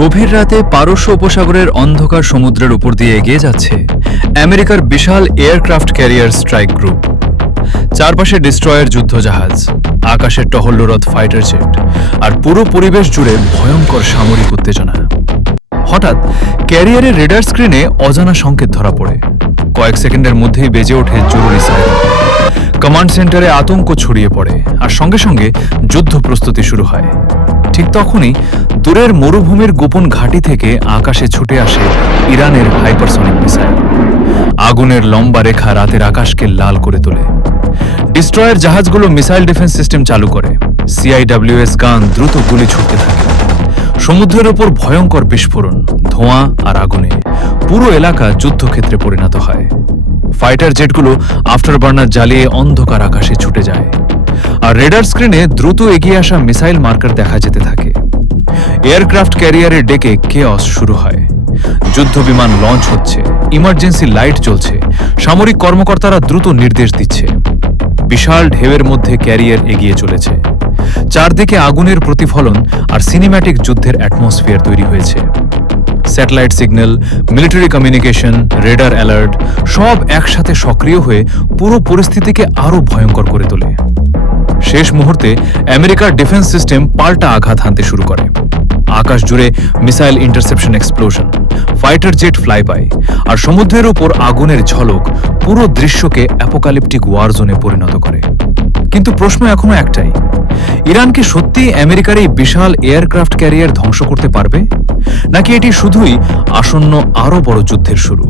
গভীর রাতে পারস্য উপসাগরের অন্ধকার সমুদ্রের উপর দিয়ে এগিয়ে যাচ্ছে আমেরিকার বিশাল এয়ারক্রাফট ক্যারিয়ার স্ট্রাইক গ্রুপ। চারপাশে ডিস্ট্রয়ার যুদ্ধজাহাজ, আকাশের টহল্যরত ফাইটার জেট, আর পুরো পরিবেশ জুড়ে ভয়ঙ্কর সামরিক উত্তেজনা। হঠাৎ ক্যারিয়ারের রেডার স্ক্রিনে অজানা সংকেত ধরা পড়ে। কয়েক সেকেন্ডের মধ্যেই বেজে ওঠে জরুরি সাইরেন। কমান্ড সেন্টারে আতঙ্ক ছড়িয়ে পড়ে আর সঙ্গে সঙ্গে যুদ্ধ প্রস্তুতি শুরু হয়। ঠিক তখনই দূরের মরুভূমির গোপন ঘাঁটি থেকে আকাশে ছুটে আসে ইরানের হাইপারসনিক মিসাইল। আগুনের লম্বা রেখা রাতের আকাশকে লাল করে তোলে। ডিস্ট্রয়ার জাহাজগুলো মিসাইল ডিফেন্স সিস্টেম চালু করে। CIWS গান দ্রুত গুলি ছুটতে থাকে। সমুদ্রের ওপর ভয়ঙ্কর বিস্ফোরণ, ধোঁয়া আর আগুনে পুরো এলাকা যুদ্ধক্ষেত্রে পরিণত হয়। ফাইটার জেটগুলো আফটার বার্নার জ্বালিয়ে অন্ধকার আকাশে ছুটে যায়, আর রেডার স্ক্রিনে দ্রুত এগিয়ে আসা মিসাইল মার্কার দেখা যেতে থাকে। এয়ারক্রাফট ক্যারিয়ারের ডেকে কেঅস শুরু হয়। যুদ্ধ বিমান লঞ্চ হচ্ছে, ইমার্জেন্সি লাইট জ্বলছে, সামরিক কর্মকর্তারা দ্রুত নির্দেশ দিচ্ছে। বিশাল ঢেউয়ের মধ্যে ক্যারিয়ার এগিয়ে চলেছে। চারদিকে আগুনের প্রতিফলন আর সিনেম্যাটিক যুদ্ধের অ্যাটমসফিয়ার তৈরি হয়েছে। Satellite signal, military communication, radar alert সব একসাথে সক্রিয় হয়ে পুরো পরিস্থিতিকে আরও ভয়ঙ্কর করে তোলে। শেষ মুহূর্তে আমেরিকার ডিফেন্স সিস্টেম পাল্টা আঘাত হানতে শুরু করে। আকাশ জুড়ে missile interception explosion, fighter jet flyby আর সমুদ্রের উপর আগুনের ঝলক পুরো দৃশ্যকে অ্যাপোকালিপটিক ওয়ার জোনে পরিণত করে। কিন্তু প্রশ্ন এখনো একটাই, ইরান কি সত্যিই আমেরিকার এই বিশাল এয়ারক্রাফট ক্যারিয়ার ধ্বংস করতে পারবে, নাকি এটি শুধুই আসন্ন আরও বড় যুদ্ধের শুরু?